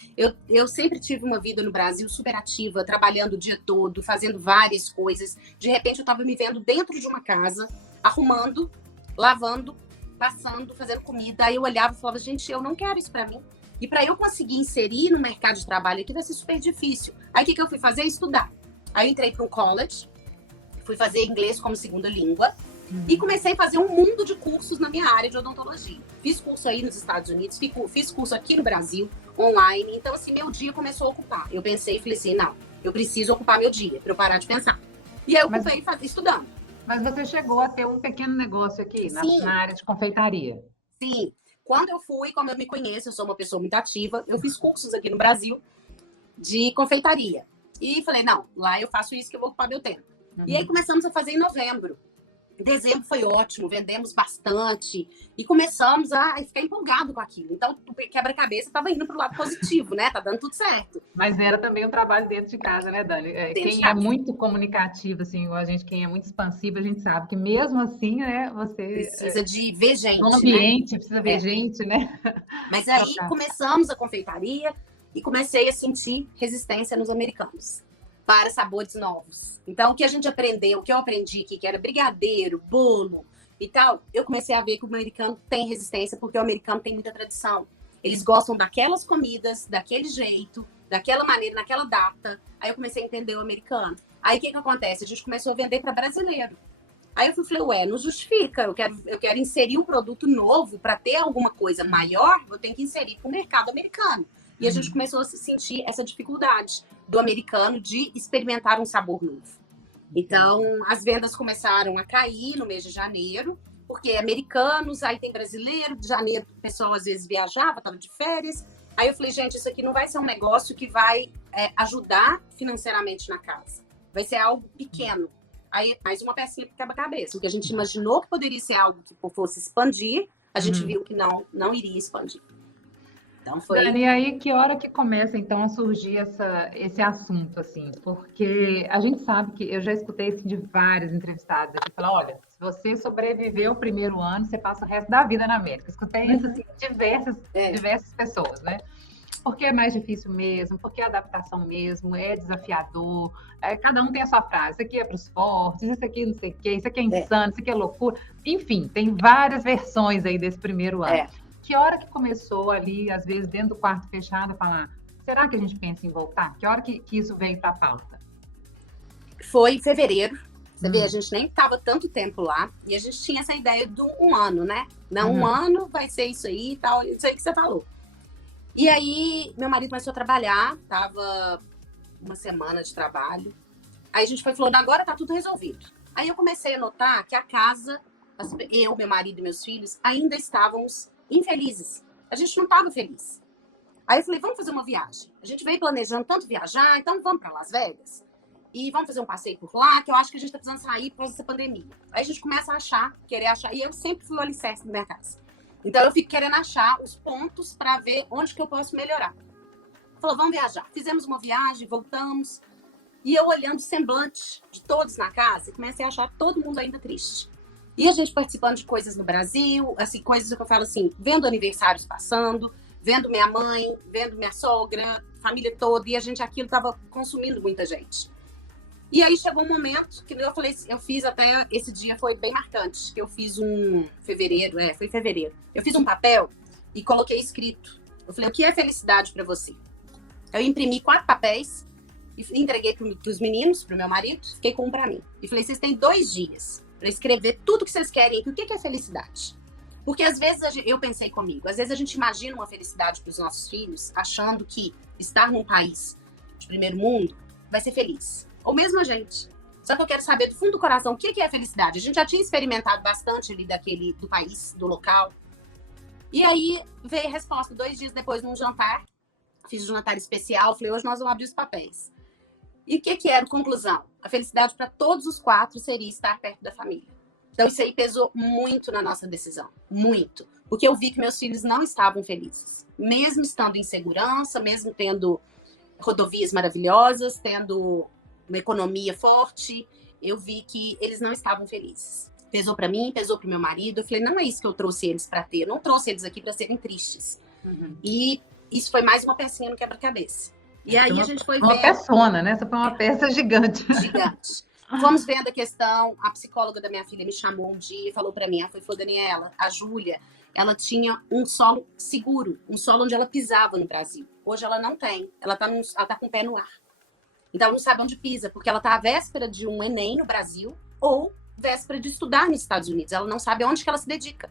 Eu sempre tive uma vida no Brasil super ativa, trabalhando o dia todo, fazendo várias coisas. De repente, eu estava me vendo dentro de uma casa, arrumando, lavando, passando, fazendo comida. Aí eu olhava e falava, gente, eu não quero isso para mim. E para eu conseguir inserir no mercado de trabalho aqui vai ser super difícil. Aí o que eu fui fazer? Estudar. Aí eu entrei para um college, fui fazer inglês como segunda língua. E comecei a fazer um mundo de cursos na minha área de odontologia. Fiz curso aí nos Estados Unidos, fiz curso aqui no Brasil, online. Então, assim, meu dia começou a ocupar. Eu pensei e falei assim, não, eu preciso ocupar meu dia, para eu parar de pensar. E aí eu ocupei estudando. Mas você chegou a ter um pequeno negócio aqui, na área de confeitaria. Sim. Quando eu fui, como eu me conheço, eu sou uma pessoa muito ativa, eu fiz cursos aqui no Brasil de confeitaria. E falei, não, lá eu faço isso que eu vou ocupar meu tempo. E aí começamos a fazer em novembro. Dezembro foi ótimo, vendemos bastante e começamos a ficar empolgado com aquilo. Então, o quebra-cabeça estava indo para o lado positivo, né? Tá dando tudo certo. Mas era também um trabalho dentro de casa, né, Dani? Quem é muito comunicativo, assim, igual a gente, quem é muito expansivo, a gente sabe que mesmo assim, né, você... Precisa de ver gente, no ambiente, né? Precisa ver gente, né? Mas aí começamos a confeitaria e comecei a sentir resistência nos americanos para sabores novos. Então, o que a gente aprendeu, o que eu aprendi aqui, que era brigadeiro, bolo e tal, eu comecei a ver que o americano tem resistência, porque o americano tem muita tradição. Eles gostam daquelas comidas, daquele jeito, daquela maneira, naquela data. Aí eu comecei a entender o americano. Aí o que acontece? A gente começou a vender para brasileiro. Aí eu falei, não justifica, eu quero inserir um produto novo para ter alguma coisa maior, eu tenho que inserir para o mercado americano. E a gente começou a sentir essa dificuldade do americano de experimentar um sabor novo. Então, as vendas começaram a cair no mês de janeiro, porque americanos, aí tem brasileiro, de janeiro o pessoal às vezes viajava, estava de férias. Aí eu falei, gente, isso aqui não vai ser um negócio que vai ajudar financeiramente na casa. Vai ser algo pequeno. Aí, mais uma pecinha para quebra-cabeça. O que a gente imaginou que poderia ser algo que fosse expandir, a gente viu que não iria expandir. Então foi... Dani, e aí que hora que começa, então, a surgir esse assunto, assim? Porque a gente sabe que, eu já escutei assim, de vários entrevistados aqui, falar, olha, se você sobreviver o primeiro ano, você passa o resto da vida na América. Escutei isso, assim, diversas pessoas, né? Porque é mais difícil mesmo, porque é adaptação mesmo, é desafiador, cada um tem a sua frase, isso aqui é para os fortes, isso aqui não sei o quê, isso aqui é insano, isso aqui é loucura. Enfim, tem várias versões aí desse primeiro ano. Que hora que começou ali, às vezes, dentro do quarto fechado, a falar, será que a gente pensa em voltar? Que hora que isso veio para a pauta? Foi em fevereiro. Você vê, a gente nem estava tanto tempo lá, e a gente tinha essa ideia de um ano, né? Não, um ano vai ser isso aí e tal, isso aí que você falou. E aí, meu marido começou a trabalhar, tava uma semana de trabalho. Aí a gente falou, agora tá tudo resolvido. Aí eu comecei a notar que a casa, eu, meu marido e meus filhos, ainda estávamos infelizes. A gente não estava feliz. Aí eu falei, vamos fazer uma viagem. A gente veio planejando tanto viajar, então vamos para Las Vegas. E vamos fazer um passeio por lá, que eu acho que a gente está precisando sair por causa dessa pandemia. Aí a gente começa a querer achar. E eu sempre fui o alicerce na minha casa. Então eu fico querendo achar os pontos para ver onde que eu posso melhorar. Falou, vamos viajar. Fizemos uma viagem, voltamos. E eu olhando o semblante de todos na casa, comecei a achar todo mundo ainda triste. E a gente participando de coisas no Brasil, assim, coisas que eu falo assim, vendo aniversários passando, vendo minha mãe, vendo minha sogra, família toda, e aquilo estava consumindo muita gente. E aí chegou um momento que eu falei, eu fiz até, esse dia foi bem marcante, que eu fiz foi em fevereiro. Eu fiz um papel e coloquei escrito. Eu falei, o que é felicidade para você? Eu imprimi 4 papéis e entreguei para os meninos, para o meu marido, fiquei com um para mim. E falei, vocês têm 2 dias para escrever tudo que vocês querem, o que é felicidade? Porque às vezes, eu pensei comigo, às vezes a gente imagina uma felicidade para os nossos filhos, achando que estar num país de primeiro mundo vai ser feliz. Ou mesmo a gente. Só que eu quero saber do fundo do coração o que é felicidade. A gente já tinha experimentado bastante ali do país, do local. E aí veio a resposta 2 dias depois num jantar. Fiz um jantar especial, falei, hoje nós vamos abrir os papéis. E o que era a conclusão? A felicidade para todos os 4 seria estar perto da família. Então, isso aí pesou muito na nossa decisão. Muito. Porque eu vi que meus filhos não estavam felizes. Mesmo estando em segurança, mesmo tendo rodovias maravilhosas, tendo uma economia forte, eu vi que eles não estavam felizes. Pesou para mim, pesou para o meu marido. Eu falei, não é isso que eu trouxe eles para ter. Eu não trouxe eles aqui para serem tristes. E isso foi mais uma pecinha no quebra-cabeça. E aí a gente foi uma vendo... peçona, né? Essa foi uma peça gigante. Gigante. Fomos vendo a questão, a psicóloga da minha filha me chamou um dia e falou para mim, falou, Daniela, a Júlia, ela tinha um solo seguro, um solo onde ela pisava no Brasil. Hoje ela não tem, ela tá com o pé no ar. Então ela não sabe onde pisa, porque ela tá à véspera de um Enem no Brasil ou véspera de estudar nos Estados Unidos. Ela não sabe onde que ela se dedica.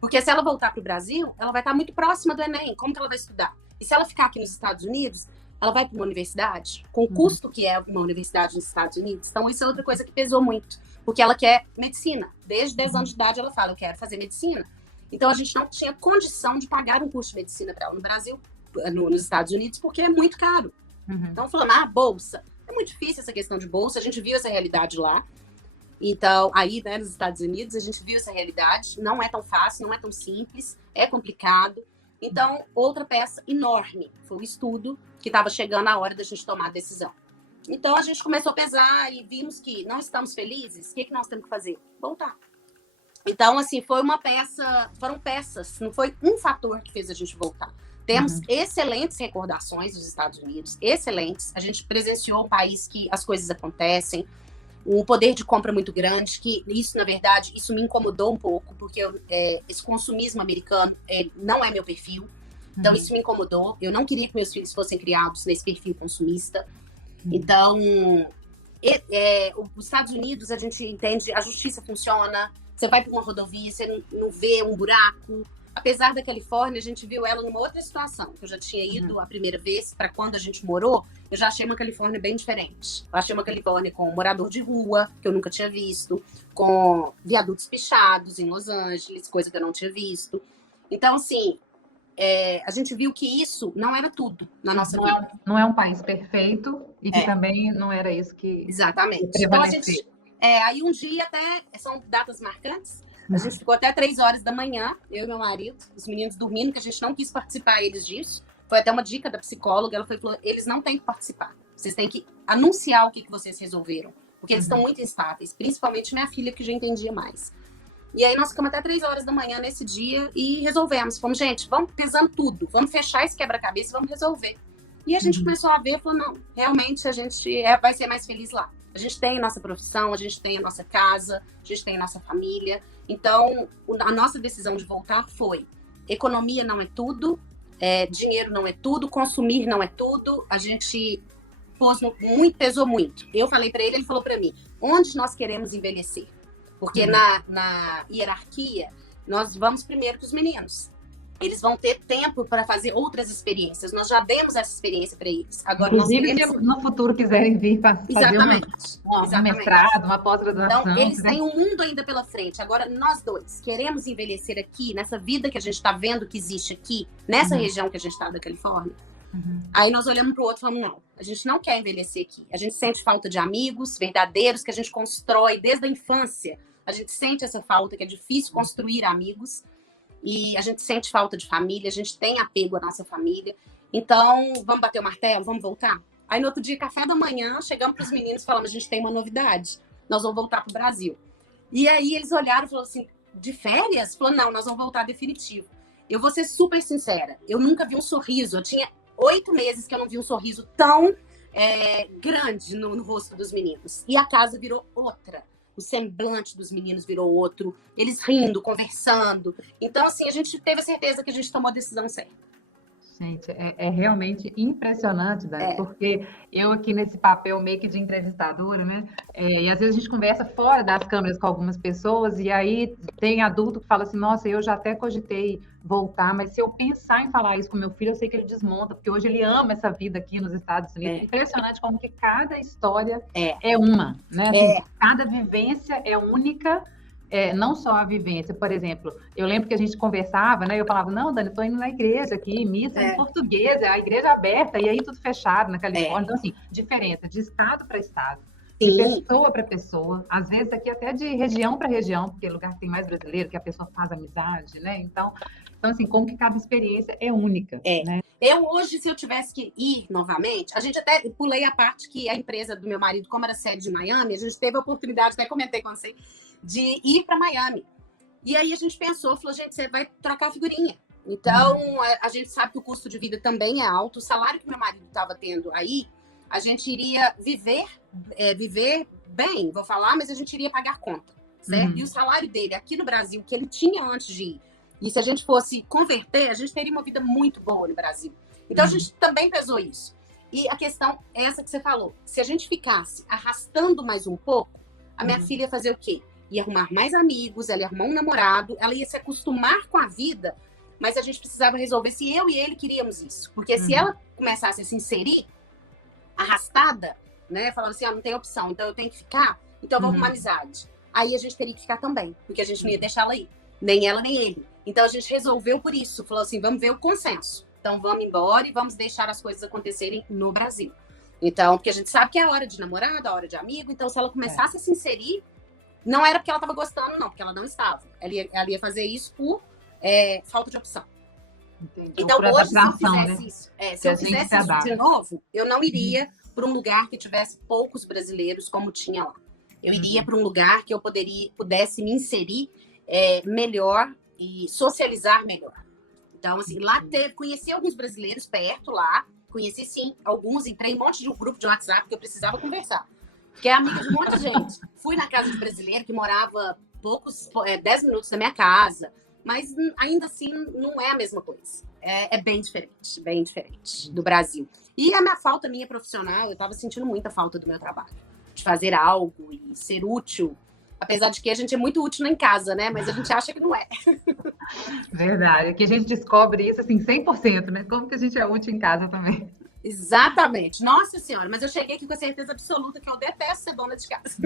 Porque se ela voltar para o Brasil, ela vai estar muito próxima do Enem. Como que ela vai estudar? E se ela ficar aqui nos Estados Unidos, ela vai para uma universidade, com o custo que é uma universidade nos Estados Unidos. Então, isso é outra coisa que pesou muito. Porque ela quer medicina. Desde 10 anos de idade, ela fala, eu quero fazer medicina. Então, a gente não tinha condição de pagar um curso de medicina para ela no Brasil, nos Estados Unidos, porque é muito caro. Então, falando, bolsa. É muito difícil essa questão de bolsa. A gente viu essa realidade lá. Então, aí, né, nos Estados Unidos, a gente viu essa realidade. Não é tão fácil, não é tão simples. É complicado. Então, outra peça enorme foi o estudo que estava chegando a hora da gente tomar a decisão. Então, a gente começou a pesar e vimos que não estamos felizes. O que nós temos que fazer? Voltar. Então, assim, foram peças, não foi um fator que fez a gente voltar. Temos excelentes recordações dos Estados Unidos, excelentes. A gente presenciou um país que as coisas acontecem, um poder de compra muito grande, que isso, na verdade, isso me incomodou um pouco, porque esse consumismo americano não é meu perfil. Então, isso me incomodou. Eu não queria que meus filhos fossem criados nesse perfil consumista. Então, os Estados Unidos, a gente entende, a justiça funciona, você vai para uma rodovia, você não vê um buraco. Apesar da Califórnia, a gente viu ela numa outra situação, que eu já tinha ido a primeira vez, para quando a gente morou, eu já achei uma Califórnia bem diferente. Eu achei uma Califórnia com morador de rua, que eu nunca tinha visto, com viadutos pichados em Los Angeles, coisa que eu não tinha visto. Então, assim, a gente viu que isso não era tudo na nossa vida. Não é um país perfeito e que também não era isso que... Exatamente. Então, a gente... aí um dia até, são datas marcantes, a gente ficou até 3 horas da manhã, eu e meu marido, os meninos dormindo, que a gente não quis participar eles disso. Foi até uma dica da psicóloga, ela falou, eles não têm que participar. Vocês têm que anunciar o que vocês resolveram. Porque eles estão muito instáveis, principalmente minha filha, que já entendia mais. E aí nós ficamos até 3 horas da manhã nesse dia e resolvemos. Falamos, gente, vamos pesando tudo, vamos fechar esse quebra-cabeça e vamos resolver. E a gente começou a ver, falou, não, realmente a gente vai ser mais feliz lá. A gente tem a nossa profissão, a gente tem a nossa casa, a gente tem a nossa família. Então, a nossa decisão de voltar foi, economia não é tudo, dinheiro não é tudo, consumir não é tudo. A gente pesou muito. Eu falei para ele falou para mim, onde nós queremos envelhecer? Porque na hierarquia, nós vamos primeiro com os meninos. eles vão ter tempo para fazer outras experiências. Nós já demos essa experiência para eles. Agora, Inclusive, nós queremos... se no futuro quiserem vir fazer um mestrado, uma pós-graduação. Então, eles têm um mundo ainda pela frente. Agora, nós dois queremos envelhecer aqui, nessa vida que a gente está vendo que existe aqui, nessa região que a gente está da Califórnia. Aí nós olhamos para o outro e falamos, não, a gente não quer envelhecer aqui. A gente sente falta de amigos verdadeiros que a gente constrói desde a infância. A gente sente essa falta, que é difícil construir amigos. E a gente sente falta de família, a gente tem apego à nossa família. Então, vamos bater o martelo, vamos voltar? Aí, no outro dia, café da manhã, chegamos para os meninos e falamos, a gente tem uma novidade, nós vamos voltar para o Brasil. E aí, eles olharam e falaram assim, de férias? Falou, não, nós vamos voltar definitivo. Eu vou ser super sincera, eu nunca vi um sorriso, eu tinha 8 meses que eu não vi um sorriso tão grande no rosto dos meninos. E a casa virou outra. O semblante dos meninos virou outro, eles rindo, conversando. Então, assim, a gente teve a certeza que a gente tomou a decisão certa. Gente, é realmente impressionante, Dani, porque eu aqui nesse papel meio que de entrevistadora, né? E às vezes a gente conversa fora das câmeras com algumas pessoas, e aí tem adulto que fala assim, nossa, eu já até cogitei voltar, mas se eu pensar em falar isso com meu filho, eu sei que ele desmonta, porque hoje ele ama essa vida aqui nos Estados Unidos. Impressionante como que cada história é uma, né? Assim, cada vivência é única. Não só a vivência, por exemplo, eu lembro que a gente conversava, né? Eu falava, não, Dani, estou indo na igreja aqui, missa em português, a igreja aberta, e aí tudo fechado na Califórnia. Então, assim, diferença de estado para estado, de pessoa para pessoa, às vezes aqui até de região para região, porque é lugar que tem mais brasileiro, que a pessoa faz amizade, né? Então assim, como que cada experiência é única, né? Eu hoje, se eu tivesse que ir novamente, a gente até pulei a parte que a empresa do meu marido, como era sede de Miami, a gente teve a oportunidade, até comentei com você, de ir para Miami. E aí a gente pensou, falou, gente, você vai trocar figurinha. Então, a gente sabe que o custo de vida também é alto. O salário que meu marido estava tendo aí, a gente iria viver bem, vou falar, mas a gente iria pagar conta, certo? E o salário dele aqui no Brasil, que ele tinha antes de ir, e se a gente fosse converter, a gente teria uma vida muito boa no Brasil. Então, a gente também pesou isso. E a questão é essa que você falou. Se a gente ficasse arrastando mais um pouco, a minha filha ia fazer o quê? Ia arrumar mais amigos, ela ia arrumar um namorado, ela ia se acostumar com a vida, mas a gente precisava resolver se eu e ele queríamos isso. Porque se ela começasse a se inserir, arrastada, né? Falando assim, não tem opção, então eu tenho que ficar, então vamos uma amizade. Aí a gente teria que ficar também, porque a gente não ia deixar ela ir. Nem ela, nem ele. Então a gente resolveu por isso. Falou assim, vamos ver o consenso. Então vamos embora e vamos deixar as coisas acontecerem no Brasil. Então, porque a gente sabe que é a hora de namorado, a hora de amigo. Então, se ela começasse a se inserir, não era porque ela estava gostando, não, porque ela não estava. Ela ia fazer isso por falta de opção. Entendi. Então, hoje, se eu fizesse né? isso, se eu fizesse isso de novo, eu não iria para um lugar que tivesse poucos brasileiros, como tinha lá. Eu iria para um lugar que eu pudesse me inserir melhor e socializar melhor. Então, assim, lá conheci alguns brasileiros perto lá, conheci sim alguns, entrei em um monte de grupo de WhatsApp que eu precisava conversar. Porque é amiga de muita gente. Fui na casa de brasileiro que morava 10 minutos da minha casa, mas ainda assim não é a mesma coisa. É bem diferente do Brasil. E a minha profissional, eu estava sentindo muita falta do meu trabalho, de fazer algo e ser útil. Apesar de que a gente é muito útil em casa, né? Mas a gente acha que não é. Verdade. Aqui a gente descobre isso, assim, 100%, né? Como que a gente é útil em casa também. Exatamente. Nossa Senhora, mas eu cheguei aqui com a certeza absoluta que eu detesto ser dona de casa.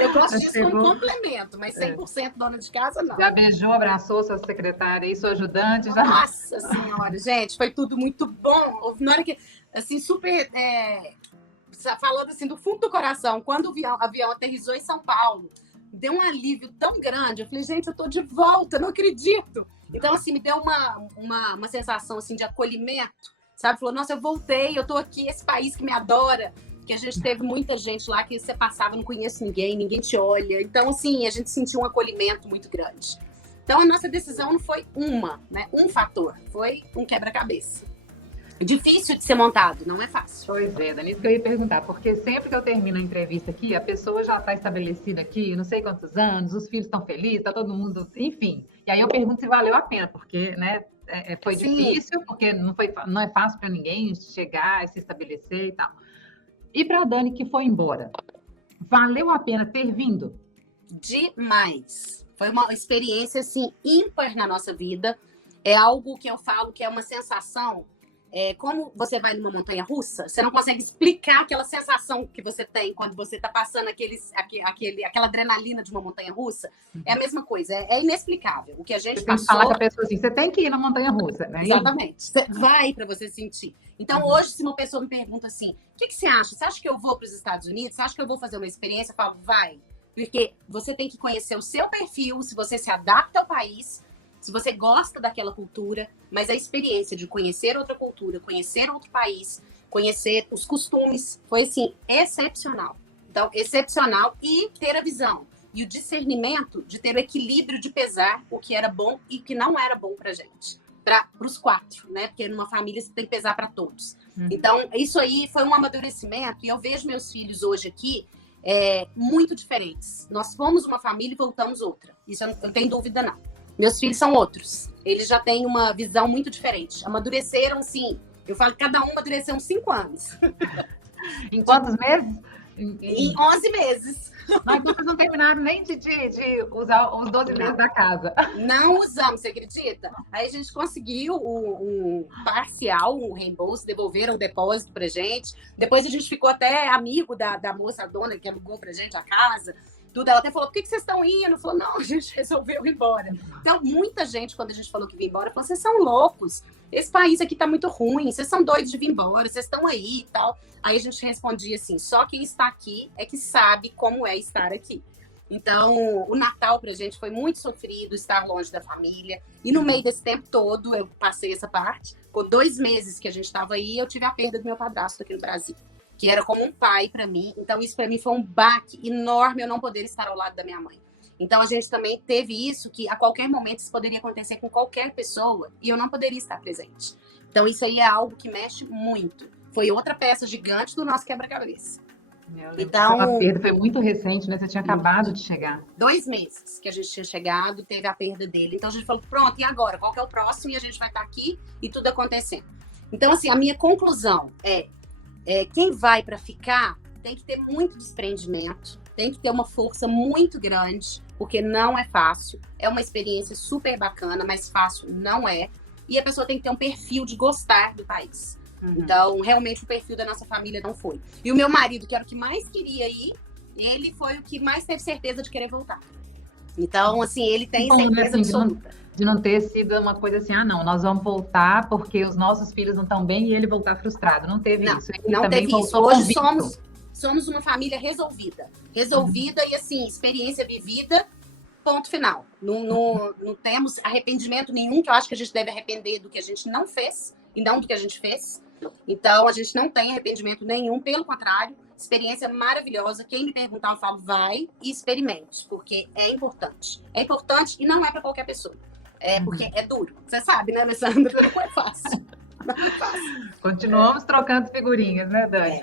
Eu gosto disso como complemento, mas 100% dona de casa, não. Já beijou, abraçou sua secretária e sua ajudante? Já... Nossa Senhora, gente, foi tudo muito bom. Na hora que, assim, super... falando assim do fundo do coração, quando o avião aterrissou em São Paulo, deu um alívio tão grande. Eu falei, gente, eu tô de volta, não acredito. Então, assim, me deu uma sensação assim de acolhimento, sabe? Falou, nossa, eu voltei, eu tô aqui, esse país que me adora. Que a gente teve muita gente lá que você passava, não conhece ninguém te olha. Então, assim, a gente sentiu um acolhimento muito grande. Então, a nossa decisão não foi um fator, foi um quebra-cabeça. Difícil de ser montado, não é fácil. Pois é, Dani, isso que eu ia perguntar, porque sempre que eu termino a entrevista aqui, a pessoa já está estabelecida aqui, não sei quantos anos, os filhos estão felizes, está todo mundo, enfim. E aí eu pergunto se valeu a pena, porque, né, foi difícil, porque não é fácil para ninguém chegar, se estabelecer e tal. E para a Dani que foi embora, valeu a pena ter vindo? Demais. Foi uma experiência, assim, ímpar na nossa vida. É algo que eu falo que é uma sensação. Como você vai numa montanha-russa, você não consegue explicar aquela sensação que você tem quando você está passando aquela adrenalina de uma montanha-russa. É a mesma coisa, é inexplicável. O que a gente Você tem que falar com a pessoa assim, você tem que ir na montanha-russa, né? Exatamente. Você vai para você sentir. Então, hoje, se uma pessoa me pergunta assim, o que você acha? Você acha que eu vou para os Estados Unidos? Você acha que eu vou fazer uma experiência? Eu falo, vai. Porque você tem que conhecer o seu perfil, se você se adapta ao país, se você gosta daquela cultura, mas a experiência de conhecer outra cultura, conhecer outro país, conhecer os costumes, foi, assim, excepcional. Então, excepcional e ter a visão e o discernimento de ter o equilíbrio de pesar o que era bom e o que não era bom pra gente. Para os 4, né? Porque numa família você tem que pesar para todos. Então, isso aí foi um amadurecimento e eu vejo meus filhos hoje aqui muito diferentes. Nós fomos uma família e voltamos outra. Isso eu não tenho dúvida, não. Meus filhos são outros. Eles já têm uma visão muito diferente. Amadureceram, sim. Eu falo que cada um amadureceu uns 5 anos. Em quantos meses? Em 11 meses. Mas vocês não terminaram nem de usar os 12 meses da casa. Não usamos, você acredita? Aí a gente conseguiu um parcial, um reembolso, devolveram o depósito pra gente. Depois a gente ficou até amigo da moça, a dona, que alugou pra gente a casa. Tudo. Ela até falou, por que vocês estão indo? Falou, não, a gente resolveu ir embora. Então, muita gente, quando a gente falou que ia embora, falou, vocês são loucos. Esse país aqui tá muito ruim, vocês são doidos de vir embora, vocês estão aí e tal. Aí a gente respondia assim, só quem está aqui é que sabe como é estar aqui. Então, o Natal pra gente foi muito sofrido, estar longe da família. E no meio desse tempo todo, eu passei essa parte. Com 2 meses que a gente estava aí, eu tive a perda do meu padrasto aqui no Brasil, que era como um pai para mim. Então, isso para mim foi um baque enorme, eu não poder estar ao lado da minha mãe. Então, a gente também teve isso, que a qualquer momento isso poderia acontecer com qualquer pessoa e eu não poderia estar presente. Então, isso aí é algo que mexe muito. Foi outra peça gigante do nosso quebra-cabeça. Então, a perda foi muito recente, né? Você tinha acabado de chegar. 2 meses que a gente tinha chegado, teve a perda dele. Então, a gente falou, pronto, e agora? Qual que é o próximo? E a gente vai estar aqui e tudo acontecendo. Então, assim, a minha conclusão quem vai para ficar tem que ter muito desprendimento, tem que ter uma força muito grande, porque não é fácil. É uma experiência super bacana, mas fácil não é. E a pessoa tem que ter um perfil de gostar do país. Então, realmente, o perfil da nossa família não foi. E o meu marido, que era o que mais queria ir, ele foi o que mais teve certeza de querer voltar. Então, assim, ele tem certeza absoluta. De não ter sido uma coisa assim, não, nós vamos voltar porque os nossos filhos não estão bem e ele voltar frustrado. Não teve isso. Ele não também teve isso. Hoje somos uma família resolvida. Resolvida e, assim, experiência vivida, ponto final. Não temos arrependimento nenhum, que eu acho que a gente deve arrepender do que a gente não fez e não do que a gente fez. Então, a gente não tem arrependimento nenhum, pelo contrário, experiência maravilhosa. Quem me perguntar, eu falo, vai e experimente, porque é importante. É importante e não é para qualquer pessoa. Porque é duro. Você sabe, né, Alessandra? Não é fácil. Não é fácil. Continuamos trocando figurinhas, né, Dani?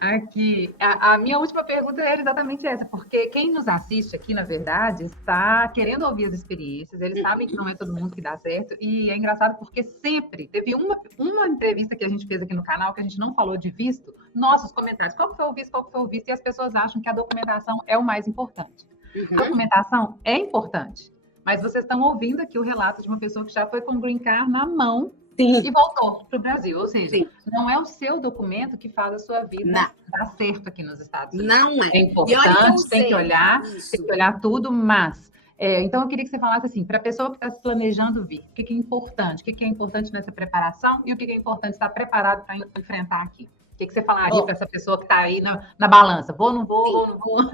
Aqui, a minha última pergunta era exatamente essa, porque quem nos assiste aqui, na verdade, está querendo ouvir as experiências, eles sabem que não é todo mundo que dá certo, e é engraçado porque sempre teve uma entrevista que a gente fez aqui no canal, que a gente não falou de visto, nossos comentários, qual que foi o visto, qual que foi o visto, e as pessoas acham que a documentação é o mais importante. A documentação é importante, mas vocês estão ouvindo aqui o relato de uma pessoa que já foi com o Green Card na mão, e voltou para o Brasil, ou seja, não é o seu documento que faz a sua vida dar certo aqui nos Estados Unidos. Não é. É importante, tem que olhar tudo, mas... então, eu queria que você falasse assim, para a pessoa que está se planejando vir, o que é importante? O que é importante nessa preparação e o que é importante estar preparado para enfrentar aqui? O que você falaria para essa pessoa que está aí na balança? Vou, não vou, não vou?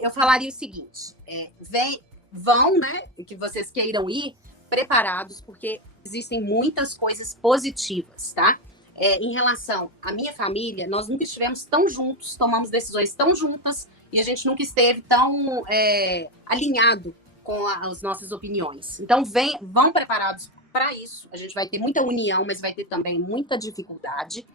Eu falaria o seguinte, vão, né, que vocês queiram ir, preparados, porque existem muitas coisas positivas, tá? Em relação à minha família, nós nunca estivemos tão juntos, tomamos decisões tão juntas e a gente nunca esteve tão alinhado com as nossas opiniões. Então, vão preparados para isso. A gente vai ter muita união, mas vai ter também muita dificuldade.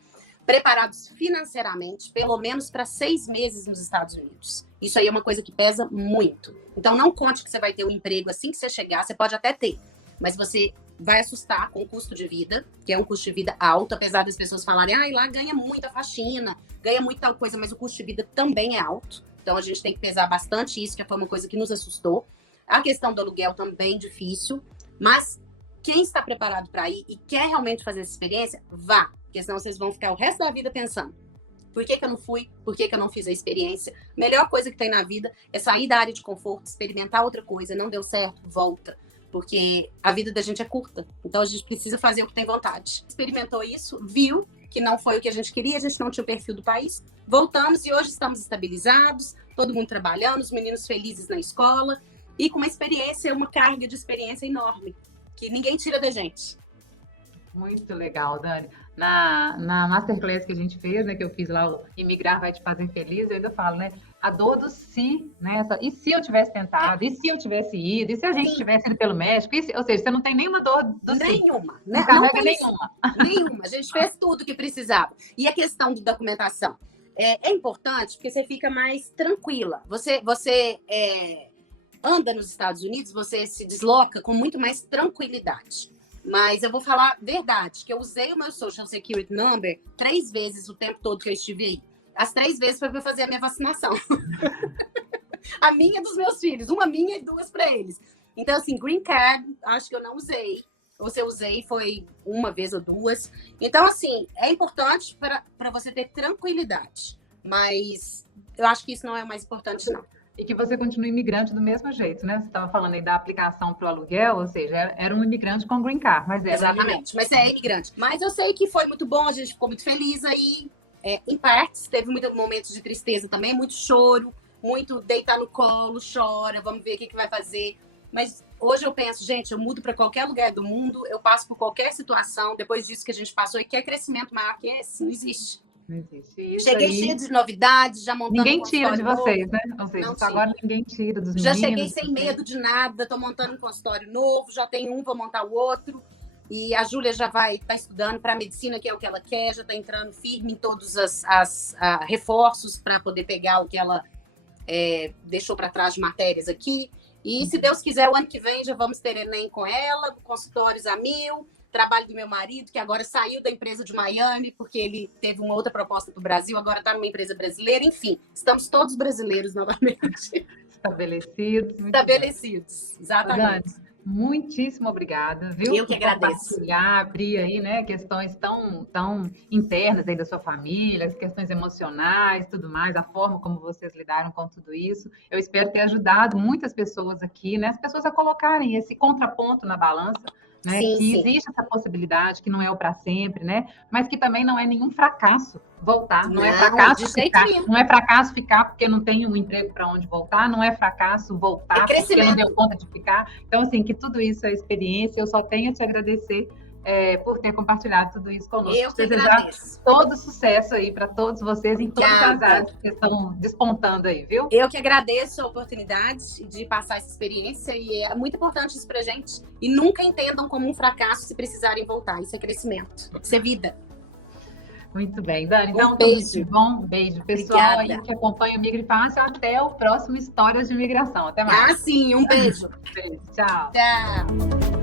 Preparados financeiramente, pelo menos para 6 meses nos Estados Unidos. Isso aí é uma coisa que pesa muito. Então, não conte que você vai ter um emprego assim que você chegar, você pode até ter, mas você vai assustar com o custo de vida, que é um custo de vida alto, apesar das pessoas falarem, lá ganha muita faxina, ganha muito tal coisa, mas o custo de vida também é alto. Então, a gente tem que pesar bastante isso, que foi uma coisa que nos assustou. A questão do aluguel também difícil, mas quem está preparado para ir e quer realmente fazer essa experiência, vá, porque senão vocês vão ficar o resto da vida pensando: por que eu não fui? Por que eu não fiz a experiência? Melhor coisa que tem na vida é sair da área de conforto, experimentar outra coisa. Não deu certo? Volta. Porque a vida da gente é curta. Então, a gente precisa fazer o que tem vontade. Experimentou isso, viu que não foi o que a gente queria, a gente não tinha o perfil do país. Voltamos e hoje estamos estabilizados, todo mundo trabalhando, os meninos felizes na escola e com uma experiência, uma carga de experiência enorme, que ninguém tira da gente. Muito legal, Dani. Na Masterclass que a gente fez, né, que eu fiz lá, o Imigrar Vai Te Fazer Feliz, eu ainda falo, né, a dor do se, né, e se eu tivesse tentado, e se eu tivesse ido, e se a gente tivesse ido pelo México, ou seja, você não tem nenhuma dor do nenhuma, si. Não carrega nenhuma, a gente fez tudo que precisava. E a questão de documentação é importante porque você fica mais tranquila, você anda nos Estados Unidos, você se desloca com muito mais tranquilidade. Mas eu vou falar a verdade, que eu usei o meu Social Security Number 3 vezes o tempo todo que eu estive aí. As 3 vezes foi para fazer a minha vacinação. A minha dos meus filhos, uma minha e 2 para eles. Então, assim, Green Card, acho que eu não usei. Ou se eu usei, foi 1 vez ou 2. Então, assim, é importante para você ter tranquilidade. Mas eu acho que isso não é o mais importante, não. E que você continue imigrante do mesmo jeito, né? Você estava falando aí da aplicação para o aluguel, ou seja, era um imigrante com green card, mas era exatamente, mas é imigrante. Mas eu sei que foi muito bom, a gente ficou muito feliz aí, em partes, teve muitos momentos de tristeza também, muito choro, muito deitar no colo, chora, vamos ver o que vai fazer. Mas hoje eu penso, gente, eu mudo para qualquer lugar do mundo, eu passo por qualquer situação, depois disso que a gente passou, e quer crescimento maior que esse, não existe. Não existe. Isso cheguei aí... cheia de novidades, já montando ninguém tira de vocês, né? Ou seja, agora ninguém tira dos meninos. Já cheguei sem medo de nada, estou montando um consultório novo, já tenho um para montar o outro. E a Júlia já está estudando para medicina, que é o que ela quer, já está entrando firme em todos os reforços para poder pegar o que ela deixou para trás de matérias aqui. E se Deus quiser, o ano que vem já vamos ter Enem com ela, consultórios a 1000. Trabalho do meu marido, que agora saiu da empresa de Miami, porque ele teve uma outra proposta para o Brasil, agora está numa empresa brasileira. Enfim, estamos todos brasileiros novamente. Estabelecidos, exatamente. Dani, muitíssimo obrigada, viu? Eu que agradeço. Abrir aí, né, questões tão internas aí da sua família, as questões emocionais, tudo mais, a forma como vocês lidaram com tudo isso. Eu espero ter ajudado muitas pessoas aqui, né, as pessoas a colocarem esse contraponto na balança, né, que existe essa possibilidade, que não é o para sempre, né? Mas que também não é nenhum fracasso voltar, não é fracasso ficar, não é fracasso ficar porque não tem um emprego para onde voltar, não é fracasso voltar porque não deu conta de ficar. Então, assim, que tudo isso é experiência, eu só tenho a te agradecer por ter compartilhado tudo isso conosco. Eu que agradeço. Todo sucesso aí para todos vocês em todas as áreas que estão despontando aí, viu? Eu que agradeço a oportunidade de passar essa experiência e é muito importante isso pra gente. E nunca entendam como um fracasso se precisarem voltar. Isso é crescimento, isso é vida. Muito bem, Dani. Então, um beijo. Beijo, pessoal aí que acompanha o Migre Fácil. Até o próximo Histórias de Imigração. Até mais. Sim, um beijo. Beijo, tchau. Tchau.